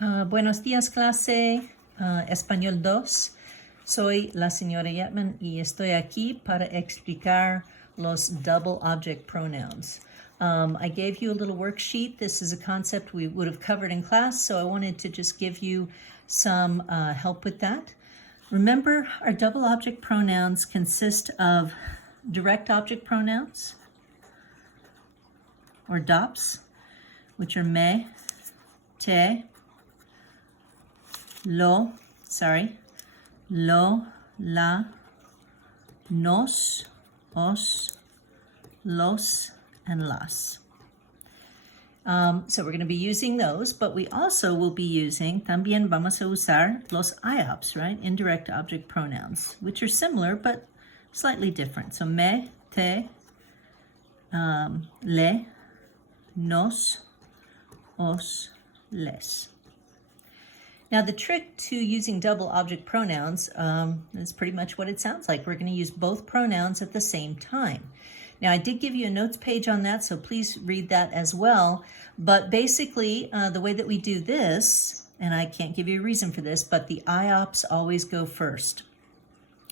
Buenos días, clase. Español 2. Soy la señora Yetman y estoy aquí para explicar los double object pronouns. I gave you a little worksheet. This is a concept we would have covered in class, so I wanted to just give you some help with that. Remember, our double object pronouns consist of direct object pronouns, or DOPs, which are me, te, lo, la, nos, os, los, and las. So we're going to be using those, but we also will be using, también vamos a usar los IOPs, right? Indirect object pronouns, which are similar, but slightly different. So me, te, le, nos, os, les. Now the trick to using double object pronouns is pretty much what it sounds like. We're going to use both pronouns at the same time. Now I did give you a notes page on that, so please read that as well. But basically the way that we do this, and I can't give you a reason for this, but the IOPs always go first.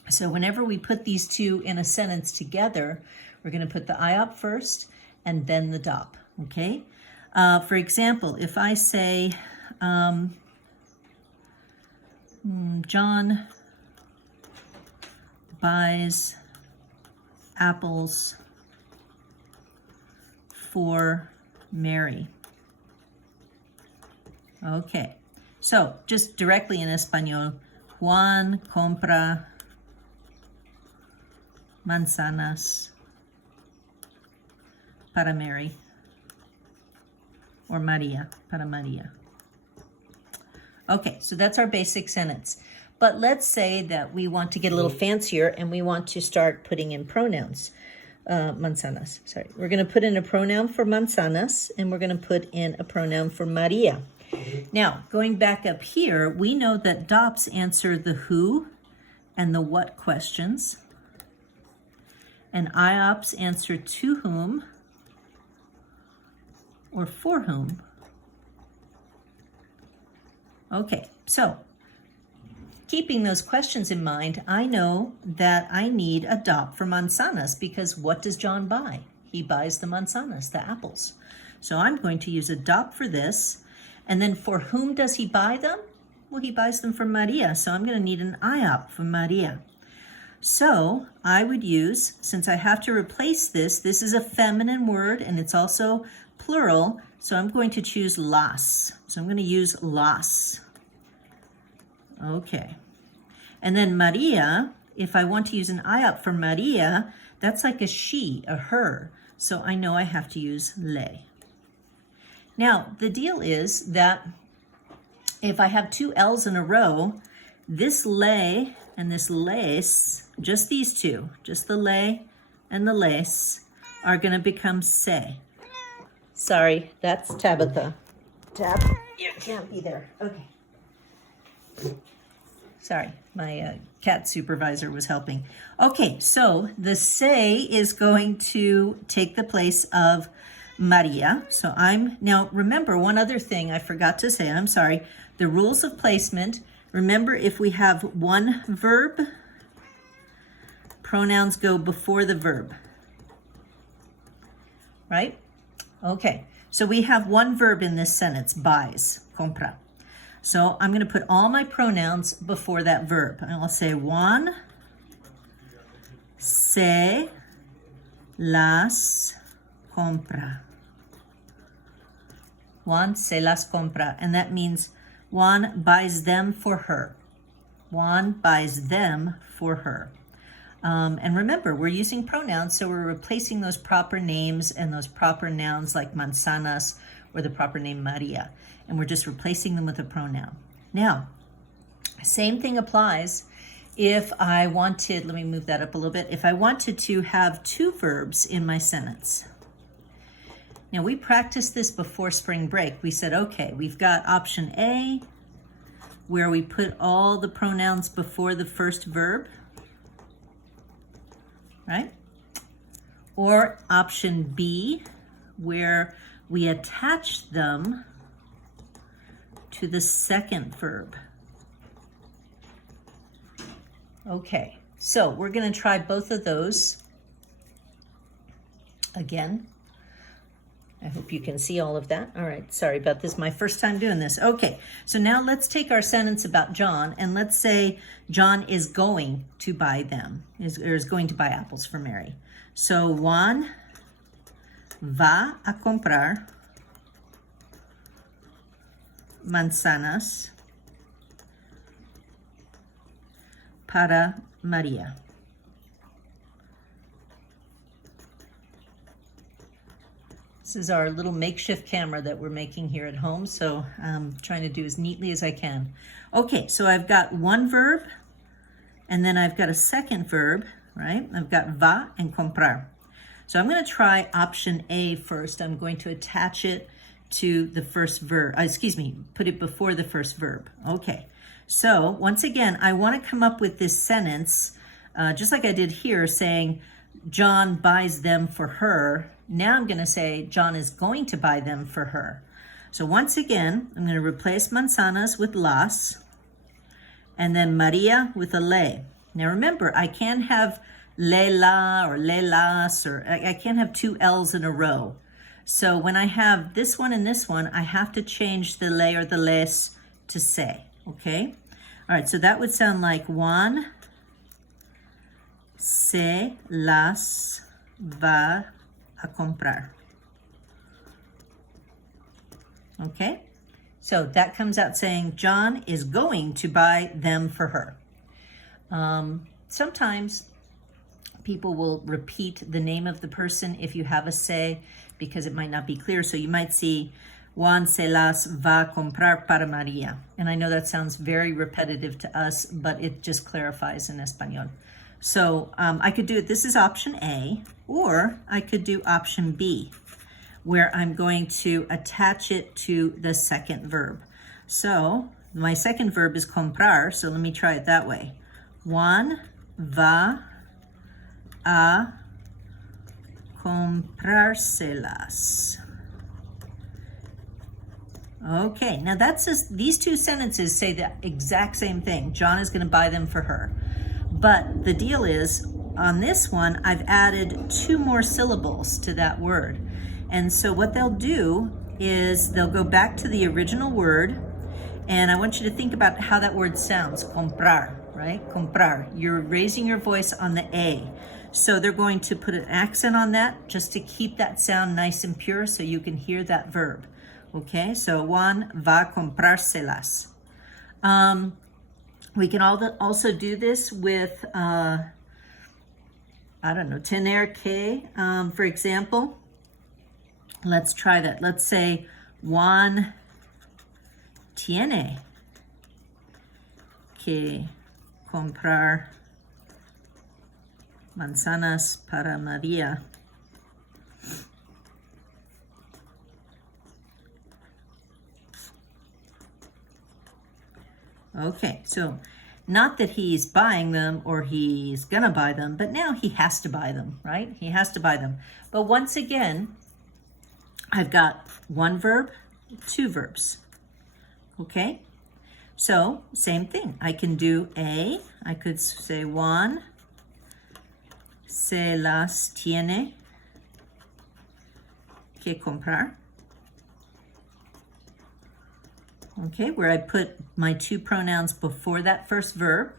So whenever we put these two in a sentence together, we're going to put the IOP first and then the DOP, okay? For example, if I say, John buys apples for Mary. Okay, so just directly in Espanol, Juan compra manzanas para Mary, or Maria, para Maria. Okay, so that's our basic sentence. But let's say that we want to get a little fancier and we want to start putting in pronouns. Manzanas, sorry. We're going to put in a pronoun for manzanas and we're going to put in a pronoun for Maria. Now, going back up here, we know that DOPs answer the who and the what questions. And IOPs answer to whom or for whom. Okay, so keeping those questions in mind, I know that I need a DOP for manzanas because what does John buy? He buys the manzanas, the apples. So I'm going to use a DOP for this. And then for whom does he buy them? Well, he buys them for Maria, so I'm going to need an IOP for Maria. So I would use, since I have to replace this is a feminine word and it's also plural, so I'm going to choose las. So I'm going to use las. Okay. And then Maria, if I want to use an IOP for Maria, that's like a she, a her. So I know I have to use le. Now, the deal is that if I have two L's in a row, this le and this les, just these two, just the le and the les, are going to become se. Sorry, that's Tabitha. Tab, you can't be there. Okay. Sorry, my cat supervisor was helping. Okay, so the se is going to take the place of Maria. So now remember one other thing I forgot to say, I'm sorry. The rules of placement, remember if we have one verb, pronouns go before the verb, right? Okay, so we have one verb in this sentence, buys, compra. So I'm going to put all my pronouns before that verb. And I'll say Juan se las compra. Juan se las compra. And that means Juan buys them for her. Juan buys them for her. And remember, we're using pronouns, so we're replacing those proper names and those proper nouns like manzanas or the proper name Maria. And we're just replacing them with a pronoun. Now, same thing applies if I wanted, let me move that up a little bit, if I wanted to have two verbs in my sentence. Now, we practiced this before spring break. We said, okay, we've got option A, where we put all the pronouns before the first verb, right? Or option B, where we attach them to the second verb. Okay, so we're going to try both of those again. I hope you can see all of that. All right, sorry about this. My first time doing this. Okay, so now let's take our sentence about John and let's say John is going to buy them, is going to buy apples for Mary. So Juan va a comprar manzanas para María. This is our little makeshift camera that we're making here at home, so I'm trying to do as neatly as I can. Okay, so I've got one verb, and then I've got a second verb, right? I've got va and comprar. So I'm going to try option A first. I'm going to attach it to the first verb, put it before the first verb. Okay, so once again, I want to come up with this sentence, just like I did here, saying John buys them for her. Now I'm going to say John is going to buy them for her. So once again, I'm going to replace manzanas with las, and then Maria with a le. Now remember, I can't have le la or le las, or I can't have two L's in a row. So when I have this one and this one, I have to change the le or the les to se, okay? All right, so that would sound like Juan se las va a comprar. Okay, so that comes out saying John is going to buy them for her. Sometimes people will repeat the name of the person if you have a se, because it might not be clear. So you might see Juan se las va a comprar para María. And I know that sounds very repetitive to us, but it just clarifies in Espanol. So I could do it, this is option A, or I could do option B, where I'm going to attach it to the second verb. So my second verb is comprar, so let me try it that way. Juan va a comprárselas. Okay, now that's just, these two sentences say the exact same thing. John is going to buy them for her. But the deal is, on this one, I've added two more syllables to that word. And so what they'll do is they'll go back to the original word, and I want you to think about how that word sounds, comprar, right? Comprar. You're raising your voice on the A. So they're going to put an accent on that just to keep that sound nice and pure so you can hear that verb. Okay, so Juan va a comprárselas. We can also do this with, I don't know, tener que, for example. Let's try that. Let's say Juan tiene que comprar manzanas para María. Okay, so not that he's buying them or he's gonna buy them, but now he has to buy them, right? He has to buy them. But once again, I've got one verb, two verbs. Okay, so same thing. I can do A. I could say Juan se las tiene que comprar. Okay, where I put my two pronouns before that first verb,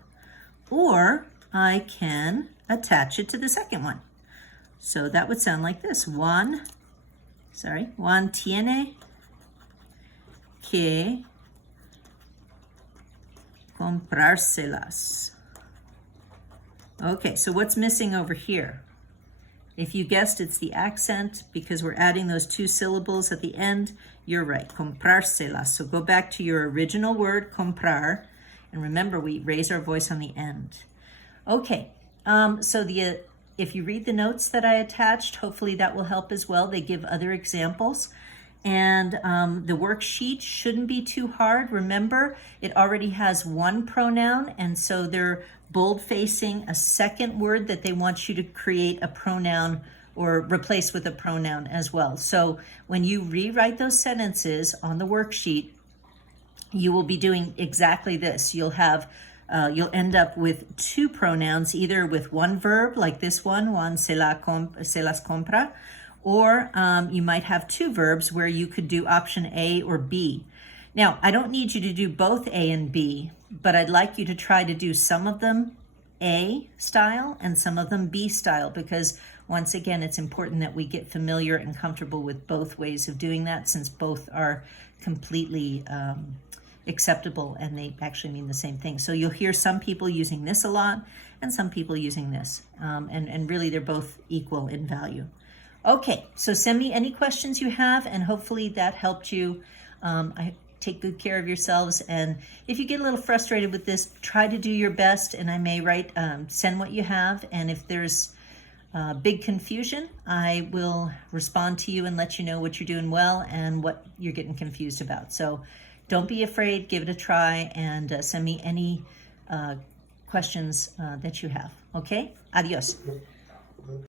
or I can attach it to the second one. So that would sound like this. Juan tiene que comprárselas. Okay, so what's missing over here? If you guessed, it's the accent because we're adding those two syllables at the end. You're right, comprárselas. So go back to your original word, comprar, and remember we raise our voice on the end. Okay, so if you read the notes that I attached, hopefully that will help as well. They give other examples. And the worksheet shouldn't be too hard. Remember, it already has one pronoun, and so they're bold-facing a second word that they want you to create a pronoun or replace with a pronoun as well. So when you rewrite those sentences on the worksheet, you will be doing exactly this. You'll end up with two pronouns, either with one verb, like this one, Juan se las compra, or you might have two verbs where you could do option A or B. Now, I don't need you to do both A and B, but I'd like you to try to do some of them A style and some of them B style, because once again, it's important that we get familiar and comfortable with both ways of doing that, since both are completely acceptable and they actually mean the same thing. So you'll hear some people using this a lot and some people using this, and really they're both equal in value. Okay, so send me any questions you have, and hopefully that helped you. Take good care of yourselves, and if you get a little frustrated with this, try to do your best, and I may write, send what you have, and if there's big confusion, I will respond to you and let you know what you're doing well and what you're getting confused about. So don't be afraid, give it a try, and send me any questions that you have. Okay? Adios.